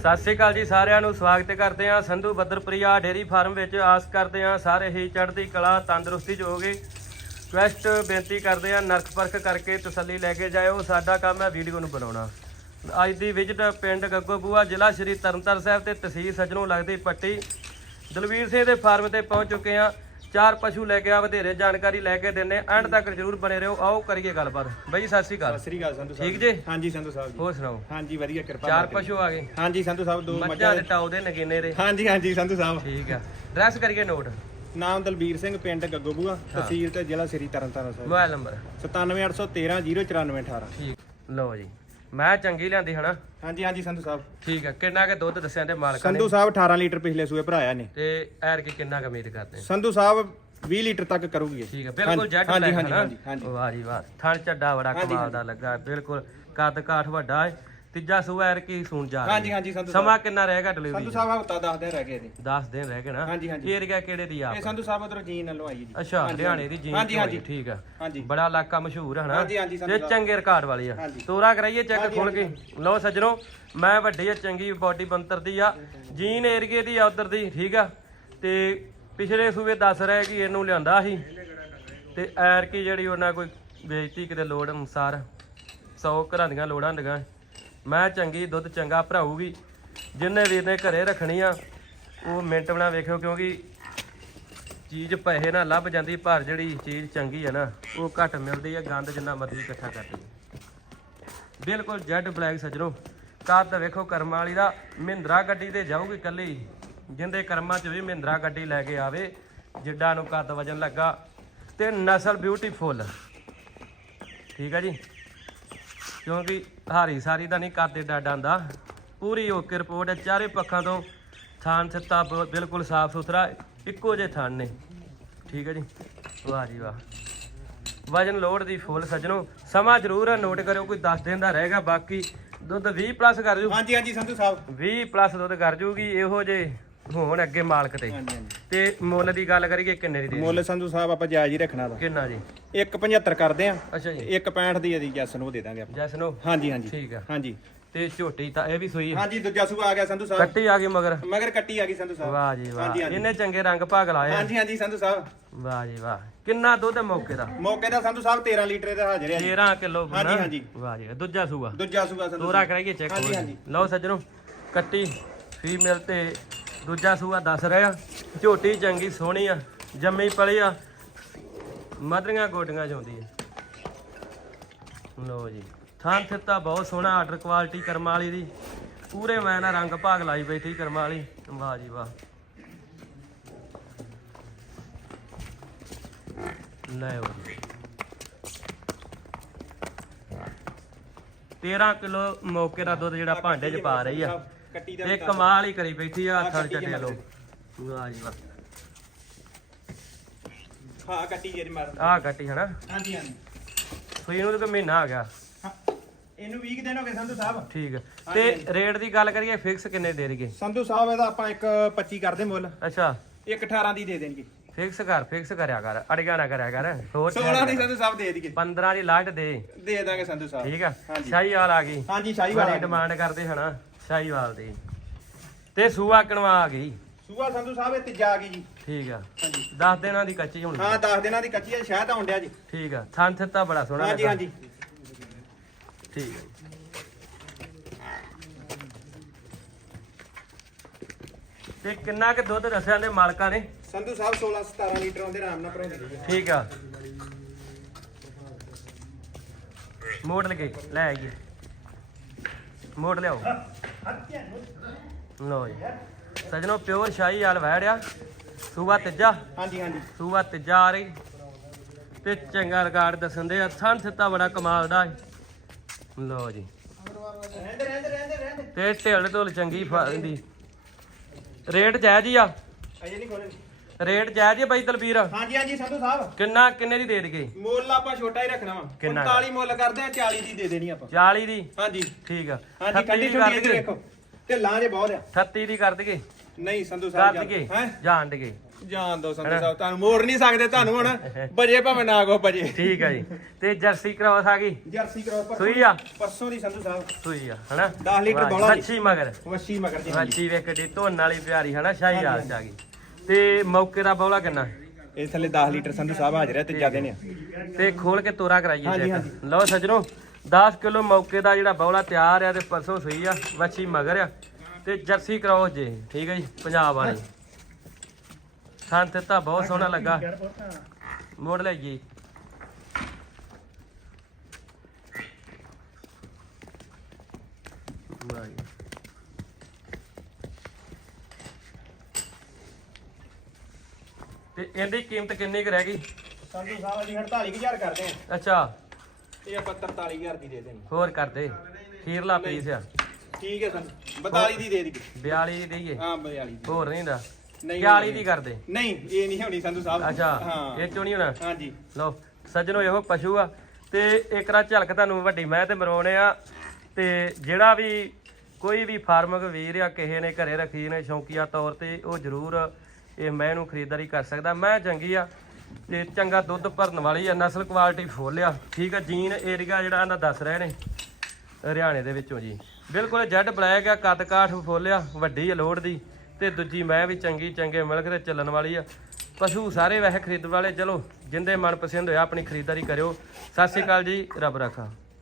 ਸਤਿ ਸ਼੍ਰੀ ਅਕਾਲ ਜੀ ਸਾਰਿਆਂ ਨੂੰ, ਸਵਾਗਤ ਕਰਦੇ ਹਾਂ ਸੰਧੂ ਬੱਦਰਪ੍ਰਿਆ ਡੇਰੀ ਫਾਰਮ ਵਿੱਚ। ਆਸ ਕਰਦੇ ਹਾਂ ਸਾਰੇ ਹੀ ਚੜ੍ਹਦੀ ਕਲਾ, ਤੰਦਰੁਸਤੀ ਚ ਹੋਗੇ ਕੁਐਸਟ ਬੇਨਤੀ ਕਰਦੇ ਹਾਂ ਨਰਖ ਪਰਖ ਕਰਕੇ ਤਸੱਲੀ ਲੈ ਕੇ ਜਾਇਓ। ਸਾਡਾ ਕੰਮ ਹੈ ਵੀਡੀਓ ਨੂੰ ਬਣਾਉਣਾ। ਅੱਜ ਦੀ ਵਿਜ਼ਿਟ ਪਿੰਡ ਗੱਗੋਬੂਆ ਜ਼ਿਲ੍ਹਾ ਸ਼੍ਰੀ ਤਰਨਤਾਰਨ ਸਾਹਿਬ ਤੇ ਤਹਿਸੀਲ ਸਜਣੋਂ ਲੱਗਦੀ ਪੱਟੀ। ਦਲਵੀਰ ਸਿੰਘ ਦੇ ਫਾਰਮ ਤੇ ਪਹੁੰਚ ਚੁੱਕੇ ਹਾਂ। ਚਾਰ ਪਸ਼ੂ ਲੈ ਕੇ ਆ ਵਧੇਰੇ ਜਾਣਕਾਰੀ ਲੈ ਕੇ ਦਿੰਨੇ ਐਂਡ ਤੱਕ ਜਰੂਰ ਬਣੇ ਰਹੋ। ਆਓ ਕਰੀਏ ਗੱਲਬਾਤ। ਬਈ ਸਤਿ ਸ਼੍ਰੀ ਅਕਾਲ। ਸਤਿ ਸ੍ਰੀ ਅਕਾਲ ਸੰਧੂ ਸਾਹਿਬ। ਠੀਕ ਜੇ? ਹਾਂਜੀ ਸੰਧੂ ਸਾਹਿਬ ਜੀ। ਹੋਰ ਸੁਣਾਓ? ਹਾਂਜੀ ਵਧੀਆ ਕਿਰਪਾ ਚਾਰ। ਪਸ਼ੂ ਆ ਗਏ। ਹਾਂਜੀ ਸੰਧੂ ਸਾਹਿਬ ਦੋ ਮੱਝਾਂ ਦੇ ਟਾਉ ਦੇ ਨਗੀਨੇ ਦੇ। ਹਾਂਜੀ ਹਾਂਜੀ ਸੰਧੂ ਸਾਹਿਬ। ਠੀਕ ਆ। ਡਰੈਸ ਕਰੀਏ ਨੋਟ। ਨਾਮ ਦਲਬੀਰ ਸਿੰਘ ਪਿੰਡ ਗੱਗੋਬੂਆ ਤਹਿਸੀਲ ਤੇ ਜ਼ਿਲ੍ਹਾ ਸ੍ਰੀ ਤਰਨਤਾਰਨ ਸਾਹਿਬ। Mobile number. 97813 ਠੀਕ। ਲਓ ਜੀ। ਮੈਂ ਚੰਗੀ ਲਿਆਂਦੀ ਹਨਾ? ਹਾਂਜੀ ਹਾਂਜੀ ਸੰਧੂ ਸਾਹਿਬ। ਠੀਕ ਆ। ਕਿੰਨਾ ਕੇ ਦੁੱਧ ਦੱਸਿਆ ਤੇ ਮਾਲਕਾਂ ਨੇ? ਸੰਧੂ ਸਾਹਿਬ 18 ਲੀਟਰ ਪਿਛਲੇ ਸੂਏ ਭਰਾਇਆ ਨੇ। ਤੇ ਐਰ ਕੀ ਕਿੰਨਾ ਕੁ ਉਮੀਦ ਕਰਦੇ? ਸੰਧੂ ਸਾਹਿਬ 20 ਲੀਟਰ ਤੱਕ ਕਰੂਗੀ ਇਹ। ਠੀਕ ਆ। ਬਿਲਕੁਲ ਹਾਂਜੀ, ਜੈਟ ਹਾਂਜੀ ਹਾਂਜੀ ਹਨਾ? ਹਾਂਜੀ ਹਾਂਜੀ। ਵਾਹ ਜੀ ਵਾਹ। ਥਣ ਚੱਡਾ ਬੜਾ ਕਮਾਲ ਦਾ ਲੱਗਾ। ਬਿਲਕੁਲ ਕੱਦ ਕਾਠ ਵੱਡਾ ਹੈ ਤੀਜਾ ਸੂਆ ਐਰ ਕੀ ਸੂਣ ਜਾ ਰਹੀ ਹਾਂਜੀ। ਹਾਂਜੀ ਸੰਧੂ ਸਾਹਿਬ। ਸਮਾਂ ਕਿੰਨਾ ਰਹੇਗਾ ਸੰਧੂ ਡਿਲੀਵਰੀ ਸਾਹਿਬ ਹਫਤਾ 10 ਦਿਨ ਰਹਿ ਗਏ ਇਹਦੇ 10 ਦਿਨ ਰਹਿ ਗਏ ਨਾ। ਹਾਂਜੀ, ਹਾਂਜੀ। ਏਰੀਆ ਕਿਹੜੇ ਦੀ ਆ ਇਹ ਸੰਧੂ ਸਾਹਿਬ ਉਧਰ ਜੀਨ ਨਾਲ ਲਵਾਈ ਜੀ। ਅੱਛਾ ਹਾਂਜੀ, ਹਰਿਆਣੇ ਦੀ ਜੀਨ ਹਾਂਜੀ ਹਾਂਜੀ। ਠੀਕ ਆ। ਹਾਂਜੀ। ਬੜਾ ਇਲਾਕਾ ਮਸ਼ਹੂਰ ਹੈ ਹਾਂਜੀ, ਹਾਂਜੀ, ਤੇ। ਚੰਗੇ ਰਿਕਾਰਡ ਵਾਲੀ ਆ। ਹਾਂਜੀ। ਤੋਰਾ ਕਰਾਈਏ ਚੈੱਕ ਹਾਂਜੀ, ਖੋਲ ਕੇ। ਲਓ ਸੱਜਣੋ ਮੈਂ ਵੱਡੀ ਆ ਚੰਗੀ ਬਾਡੀ ਬੰਤਰ ਦੀ ਆ। ਜੀਨ ਏਰੀਏ ਦੀ ਆ ਉਧਰ ਦੀ ਠੀਕ ਆ? ਤੇ ਪਿਛਲੇ ਸੂਬੇ ਦੱਸ ਰਿਹਾ ਕਿ ਇਹਨੂੰ ਲਿਆਂਦਾ ਸੀ। ਤੇ ਐਰ ਕੀ ਜਿਹੜੀ ਉਹਨਾਂ ਕੋਈ ਵੇਚਤੀ ਕਿਤੇ ਲੋੜ ਅਨੁਸਾਰ 100 ਘਰਾਂ ਦੀਆਂ ਲੋੜਾਂ ਹੁੰਦੀਆਂ। ਮੈਂ ਚੰਗੀ, ਦੁੱਧ ਚੰਗਾ ਭਰਾਊਗੀ। ਜਿੰਨੇ ਵੀਰ ਨੇ ਘਰੇ ਰੱਖਣੀ ਆ, ਉਹ ਮਿੰਟ ਬਣਾ ਵੇਖਿਓ, ਕਿਉਂਕਿ ਚੀਜ਼ ਪੈਸੇ ਨਾਲ ਲੱਭ ਜਾਂਦੀ, ਪਰ ਜਿਹੜੀ ਚੀਜ਼ ਚੰਗੀ ਹੈ ਨਾ, ਉਹ ਘੱਟ ਮਿਲਦੀ ਹੈ ਗੰਦ ਜਿੰਨਾ ਮਰਜ਼ੀ ਇਕੱਠਾ ਕਰਦੀ ਬਿਲਕੁਲ ਜੈਡ ਬਲੈਕ ਸਜਣੋ ਕੱਦ ਵੇਖੋ ਕਰਮਾਂ ਵਾਲੀ ਦਾ, ਮਹਿੰਦਰਾ ਗੱਡੀ ਤੇ ਜਾਊਗੀ ਇਕੱਲੀ, ਜਿੰਦੇ ਕਰਮਾਂ 'ਚ ਵੀ ਮਹਿੰਦਰਾ ਗੱਡੀ ਲੈ ਕੇ ਆਵੇ, ਜਿੱਡਾ ਨੂੰ ਕੱਦ ਵਜਨ ਲੱਗਾ, ਤੇ ਨਸਲ ਬਿਊਟੀਫੁੱਲ ਠੀਕ ਆ ਜੀ? ਕਿਉਂਕਿ ਹਾਰੀ ਸਾਰੀ ਦਾ ਨਹੀਂ ਕੱਦ ਏਡਾ ਡਾਂਦਾ ਪੂਰੀ ਓਕੇ ਰਿਪੋਰਟ ਹੈ ਚਾਰੇ ਪੱਖਾਂ ਤੋਂ ਥਾਨ ਸੱਤਾ ਬਿਲਕੁਲ ਸਾਫ਼ ਸੁਥਰਾ ਇੱਕੋ ਜਿਹੇ ਥਾਨ ਨੇ। ਠੀਕ ਹੈ ਜੀ? ਵਾਹ ਜੀ ਵਾਹ। ਵਜਨ ਲੋਡ ਦੀ ਫੁੱਲ ਸੱਜਣੋ ਸਮਾਂ ਜ਼ਰੂਰ ਨੋਟ ਕਰਿਓ ਕੋਈ 10 ਦਿਨ ਦਾ ਰਹੇਗਾ ਬਾਕੀ ਦੁੱਧ 20 ਪਲੱਸ ਕਰ ਜੂ। ਹਾਂਜੀ ਹਾਂਜੀ ਸੰਧੂ ਸਾਹਿਬ। 20 ਪਲੱਸ ਦੁੱਧ ਕਰ ਜੂਗੀ ਇਹੋ ਜੇ ਹੋਣ ਅੱਗੇ ਮਾਲਕ ਤੇ। ਹਾਂਜੀ ਹਾਂਜੀ। ਤੇ ਮੁੱਲ ਦੀ ਗੱਲ ਕਰੀਏ ਕਿੰਨੇ ਦੀ ਦੇ ਮੁੱਲ ਸੰਧੂ ਸਾਹਿਬ ਆਪਾਂ ਜਾਇਜ਼ ਹੀ ਰੱਖਣਾ ਦਾ ਕਿੰਨਾ ਜੀ? 175 ਕਰਦੇ ਆ। ਅੱਛਾ ਜੀ। 165 ਦੀ ਇਹਦੀ ਜੱਸ ਨੂੰ ਦੇ ਦਾਂਗੇ ਆਪਾਂ। ਜੈਸਨੋ ਹਾਂਜੀ ਹਾਂਜੀ। ਠੀਕ ਆ। ਹਾਂਜੀ। ਤੇ ਝੋਟੀ ਤਾਂ ਇਹ ਵੀ ਸੂਈ ਹਾਂਜੀ ਦੂਜਾ ਸੂਆ ਆ ਗਿਆ ਸੰਧੂ ਸਾਹਿਬ। ਕੱਟੀ ਆ ਗਈ ਮਗਰ? ਮਗਰ ਕੱਟੀ ਆ ਗਈ ਸੰਧੂ ਸਾਹਿਬ। ਵਾਹ ਜੀ ਵਾਹ। ਹਾਂਜੀ, ਹਾਂਜੀ। ਇਹਨੇ ਚੰਗੇ ਰੰਗ ਭਾਗ ਲਾਏ ਆ। ਹਾਂਜੀ ਹਾਂਜੀ ਸੰਧੂ ਸਾਹਿਬ। ਵਾਹ ਜੀ ਵਾਹ। ਕਿੰਨਾ ਦੁੱਧ ਹੈ ਮੌਕੇ ਦਾ? ਮੌਕੇ ਦਾ ਸੰਧੂ ਸਾਹਿਬ 13 ਲੀਟਰ ਦਾ ਹਾਜ਼ਰ ਹੈ ਜੀ। 13 ਕਿਲੋ ਹਾਂਜੀ, ਹਾਂਜੀ। ਵਾਹ ਜੀ ਦੂਜਾ ਸੂਆ। ਦੂਜਾ ਸੂਆ ਸੰਧੂ ਤੋਰਾ ਕਰਾਈਏ ਚੈੱਕ ਹਾਂਜੀ, ਹਾਂਜੀ। ਲਓ ਸੱਜਣੋ ਕੱਟੀ ਫੀਮੇਲ ਤੇ ਦੂਜਾ ਸੂਆ ਦੱਸ ਰਿਹਾ। ਝੋਟੀ ਚੰਗੀ, ਸੋਹਣੀ ਆ, ਜੰਮੀ ਪਲੀ ਆ। ਮਧਰੀਆਂ ਗੋਡੀਆਂ ਚਾਉਂਦੀ ਆ। ਲਓ ਜੀ, ਥਾਂ ਥਿੱਤਾ ਬਹੁਤ ਸੋਹਣਾ ਆਰਡਰ ਕੁਆਲਿਟੀ ਕਰਮਾਂ ਵਾਲੀ ਦੀ। ਪੂਰੇ ਮੈਂ ਨਾ ਰੰਗ ਭਾਗ ਲਾਈ ਬੈਠੀ ਕਰਮਾਂ ਵਾਲੀ ਵਾਹ ਜੀ ਵਾਹ। ਲੈ ਉਹ 13 ਕਿਲੋ ਮੌਕੇ ਦਾ ਦੁੱਧ ਜਿਹੜਾ ਭਾਂਡੇ 'ਚ ਪਾ ਰਹੀ ਆ। ਕੱਟੀ ਦਾ ਇਹ ਕਮਾਲ ਹੀ ਕਰੀ ਬੈਠੀ ਆ ਥੜ ਚੱਟੇ ਜੇ ਲੋ ਵਾਹ ਜੀ ਵਾਹ ਹਾਂ ਕੱਟੀ ਜਿਹੜੀ ਮਾਰ ਆਹ ਕੱਟੀ ਹਨਾ? ਹਾਂਜੀ ਹਾਂਜੀ। ਸੂਈ ਨੂੰ ਤਾਂ ਮਹੀਨਾ ਆ ਗਿਆ। ਇਹਨੂੰ 20 ਦਿਨ ਹੋ ਗਏ ਸੰਧੂ ਸਾਹਿਬ। ਠੀਕ ਆ। ਤੇ ਰੇਟ ਦੀ ਗੱਲ ਕਰੀਏ ਫਿਕਸ ਕਿੰਨੇ ਦੇ ਦੇਣਗੇ? ਸੰਧੂ ਸਾਹਿਬ ਇਹਦਾ ਆਪਾਂ ਇੱਕ 25 ਕਰਦੇ ਮੁੱਲ। ਅੱਛਾ। ਇੱਕ 18 ਦੀ ਦੇ ਦੇਣਗੇ। ਫਿਕਸ ਕਰ ਫਿਕਸ ਕਰਿਆ ਕਰ। ਅੜੀਆਂ ਨਾ ਕਰਿਆ ਕਰ। ਹੋਰ 16 ਦੀ ਸੰਧੂ ਸਾਹਿਬ ਦੇ ਦੇਣਗੇ। 15 ਦੀ ਲਾਟ ਦੇ। ਦੇ ਦਾਂਗੇ ਸੰਧੂ ਸਾਹਿਬ। ਠੀਕ ਆ। ਹਾਂਜੀ। ਸ਼ਾਹੀਵਾਲ ਆ ਗਈ। ਹਾਂਜੀ ਸ਼ਾਹੀਵਾਲ ਬੜੀ ਡਿਮਾਂਡ ਕਰਦੇ ਹਨਾ? ਸ਼ਾਹੀਵਾਲ ਦੀ। ਤੇ ਸੂਆ ਕਣਵਾ ਆ ਗਈ। ਸੂਆ ਸੰਧੂ ਸਾਹਿਬ ਇਹ ਤੀਜਾ ਆ ਗਈ ਜੀ। ਠੀਕ ਆ। ਹਾਂਜੀ। 10 ਦਿਨਾਂ ਦੀ ਕੱਚੀ ਹੋਣੀ। ਹਾਂ 10 ਦਿਨਾਂ ਦੀ ਕੱਚੀ ਹੈ ਸ਼ਾਇਦ ਆਉਣ ਡਿਆ ਜੀ। ਠੀਕ ਆ। ਥਣ ਥਿੱਤਾ ਬੜਾ ਸੋਹਣਾ ਹਾਂਜੀ ਲੱਗਾ। ਹਾਂਜੀ। ਠੀਕ ਹੈ ਤੇ ਕਿੰਨਾ ਕੁ ਦੁੱਧ ਦੱਸਿਆ ਨੇ ਮਾਲਕਾਂ ਨੇ? ਸੰਧੂ ਸਾਹਿਬ 16 17 ਲੀਟਰ ਆਉਂਦੇ ਆਰਾਮ ਨਾਲ ਭਰਾਉਂਦੇ ਜੀ ਠੀਕ ਆ। ਮੋੜ ਲਗੇ ਲੈ ਆਈਏ। ਮੋੜ ਲਿਆਓ। ਲੋ ਜੀ। ਸਜਣੋ ਪਿਓਰ ਸ਼ਾਹੀ ਵਾਲ ਵੈੜਿਆ ਸੂਬਾ ਤੀਜਾ। ਹਾਂਜੀ ਹਾਂਜੀ। ਸੂਬਾ ਤੀਜਾ ਆ ਰਹੀ। ਤੇ ਚੰਗਾ ਰਿਕਾਰਡ ਦੱਸਣ ਦੇ ਥਣ ਥਿੱਤਾ ਬੜਾ ਕਮਾਲ ਦਾ ਲੋ ਜੀ। ਰਹਿੰਦੇ ਰਹਿੰਦੇ ਰਹਿੰਦੇ ਰਹਿੰਦੇ ਤੇ ਢਿੱਲ ਢੁੱਲ ਚੰਗੀ ਫਾਂਦੀ ਰੇਟ ਜਾਇਜ਼ ਹੀ ਆ। ਅਜੇ ਨਹੀਂ ਖੋਲੇ ਰੇਟ ਜਾਇਜ਼ ਹੀ ਬਾਈ ਦਲਬੀਰ? ਹਾਂਜੀ ਹਾਂਜੀ ਸੰਧੂ ਸਾਹਿਬ। ਕਿੰਨਾ ਕਿੰਨੇ ਦੀ ਦੇ ਦਈਏ? ਮੁੱਲ ਆਪਾਂ ਛੋਟਾ ਹੀ ਰੱਖਣਾ ਵਾ। ਕਿੰਨਾ? 45 ਮੁੱਲ ਕਰਦੇ ਆ 40 ਦੀ ਦੇ ਦੇਣੀ ਆਪਾਂ। 40 ਦੀ? ਹਾਂਜੀ। ਠੀਕ ਆ। ਹਾਂਜੀ 38 ਠੰਡੀ ਦੀ ਠੰਡੀ ਕਰ ਇੱਧਰ ਦਈਏ। ਤੇ ਬਹੁਤ ਆ। 38 ਦੀ ਕਰ ਦਈਏ। ਨਹੀਂ ਸੰਧੂ ਕਰ ਸਾਹਿਬ ਦਈਏ। ਹੈ? ਜਾਣ ਦਈਏ। ਜਾਣ ਦੋ ਸੰਧੂ ਸਾਹਿਬ ਤੁਹਾਨੂੰ ਮੋੜ ਨਹੀਂ ਸਕਦੇ ਤੁਹਾਨੂੰ ਹੁਣ ਬਜੇ ਭਾਵੇਂ ਨਾ ਕੋ ਬਜੇ। ਠੀਕ ਆ ਜੀ। ਤੇ ਜਰਸੀ ਕ੍ਰਾਸ ਆ ਗਈ ਜਰਸੀ ਕਰੋ ਪਰਸੋਂ ਸੂਈ ਆ? ਪਰਸੋਂ ਦੀ ਸੰਧੂ ਸਾਹਿਬ। ਸੂਈ ਆ ਹਨਾ? 10 ਲੀਟਰ ਬੋਲਾ ਮੱਛੀ ਮਗਰ। ਵਸ਼ੀ ਮਗਰ ਜੀ ਹਾਂਜੀ। ਮੱਛੀ ਵੇਖ ਦੀ ਧੁੰਨ ਵਾਲੀ ਪਿਆਰੀ ਹਨਾ? ਸ਼ਾਹੀ ਰਾਸ ਚ ਆ ਗਈ ਤੇ ਮੌਕੇ ਦਾ ਬੌਲਾ ਕਿੰਨਾ? ਇਹ ਥੱਲੇ 10 ਲੀਟਰ ਸੰਧੂ ਸਾਹਿਬ ਹਾਜ਼ਰ ਹੈ ਤੇ ਜਿਆਦੇ ਨੇ ਤੇ ਖੋਲ ਕੇ ਤੋਰਾ ਕਰਾਈਏ ਚੈੱਕ ਲਓ ਸੱਜਣੋ 10 ਕਿਲੋ ਮੌਕੇ ਦਾ ਜਿਹੜਾ ਬੌਲਾ ਤਿਆਰ ਆ ਤੇ ਪਰਸੋਂ ਸੂਈ ਆ ਮੱਛੀ ਮਗਰ ਆ। ਤੇ ਜਰਸੀ ਕ੍ਰਾਸ ਜੇ ਠੀਕ ਹੈ ਜੀ ਪੰਜਾਬ ਵਾਲੀ। ਸੰਤ ਤਾਂ ਬਹੁਤ ਸੋਹਣਾ ਲੱਗਾ। ਮੋੜ ਲੈ ਜੀ। ਤੇ ਇਹਦੀ ਕੀਮਤ ਕਿੰਨੀ ਕੁ ਰਹਿ ਗਈ? ਸੰਧੂ ਸਾਹਿਬ ਜੀ 48000 ਕਰਦੇ ਆ। ਅੱਛਾ। ਇਹ ਆਪਾਂ 43000 ਦੀ ਦੇ ਦੇਣੀ। ਹੋਰ ਕਰਦੇ ਖੀਰਲਾ ਪੀਸ ਆ। ਠੀਕ ਹੈ ਸੰਧੂ 42 ਦੀ ਦੇ ਦੀ 42 ਦੀ ਦੇਈਏ? ਹਾਂ 42 ਦੀ। ਹੋਰ ਨਹੀਂ ਦਾ ਨਹੀਂ 41 ਦੀ ਕਰਦੇ ਨਹੀਂ ਇਹ ਨਹੀਂ ਹੋਣੀ ਸੰਧੂ ਸਾਹਿਬ। ਅੱਛਾ ਇਹ ਚੋਂ ਨਹੀਂ ਹੋਣਾ? ਹਾਂਜੀ। ਲਓ ਸੱਜਣੋ ਇਹੋ ਪਸ਼ੂ ਆ। ਤੇ ਇਕਰਾ ਝਲਕ ਤੁਹਾਨੂੰ ਵੱਡੀ ਮੈਂ ਤੇ ਮਰਵਾਉਣੇ ਆ। ਤੇ ਜਿਹੜਾ ਵੀ ਕੋਈ ਵੀ ਫਾਰਮਰ ਵੀਰ ਆ ਕਿਸੇ ਨੇ ਘਰੇ ਰੱਖੀ ਨੇ ਸ਼ੌਕੀਆ ਤੌਰ ਤੇ ਉਹ ਜ਼ਰੂਰ ਇਹ ਮੈਂ ਇਹਨੂੰ ਖਰੀਦਦਾਰੀ ਕਰ ਸਕਦਾ। ਮੈਂ ਚੰਗੀ ਆ ਤੇ ਚੰਗਾ ਦੁੱਧ ਭਰਨ ਵਾਲੀ ਆ, ਨਸਲ ਕੁਆਲਿਟੀ ਫੁੱਲ ਆ। ਠੀਕ ਆ, ਜੀਨ ਏਰੀਆ ਜਿਹੜਾ ਇਹਨਾਂ ਦੱਸ ਰਹੇ ਨੇ, ਹਰਿਆਣੇ ਦੇ ਵਿੱਚੋਂ ਜੀ। ਬਿਲਕੁਲ ਜੈਡ ਬਲੈਕ ਆ, ਕੱਦ ਕਾਠ ਫੁੱਲ ਆ, ਵੱਡੀ ਆ ਲੋੜ ਦੀ। ਤੇ ਦੂਜੀ ਮੈਂ ਵੀ ਚੰਗੀ, ਚੰਗੇ ਮਿਲਕ ਤੇ ਚੱਲਣ ਵਾਲੀ ਆ। ਪਸ਼ੂ ਸਾਰੇ ਵੈਸੇ ਖਰੀਦਣ ਵਾਲੇ, ਚਲੋ, ਜਿੰਦੇ ਮਨਪਸੰਦ ਹੋਇਆ ਆਪਣੀ ਖਰੀਦਦਾਰੀ ਕਰਿਓ। ਸਤਿ ਸ਼੍ਰੀ ਅਕਾਲ ਜੀ, ਰੱਬ ਰਾਖਾ।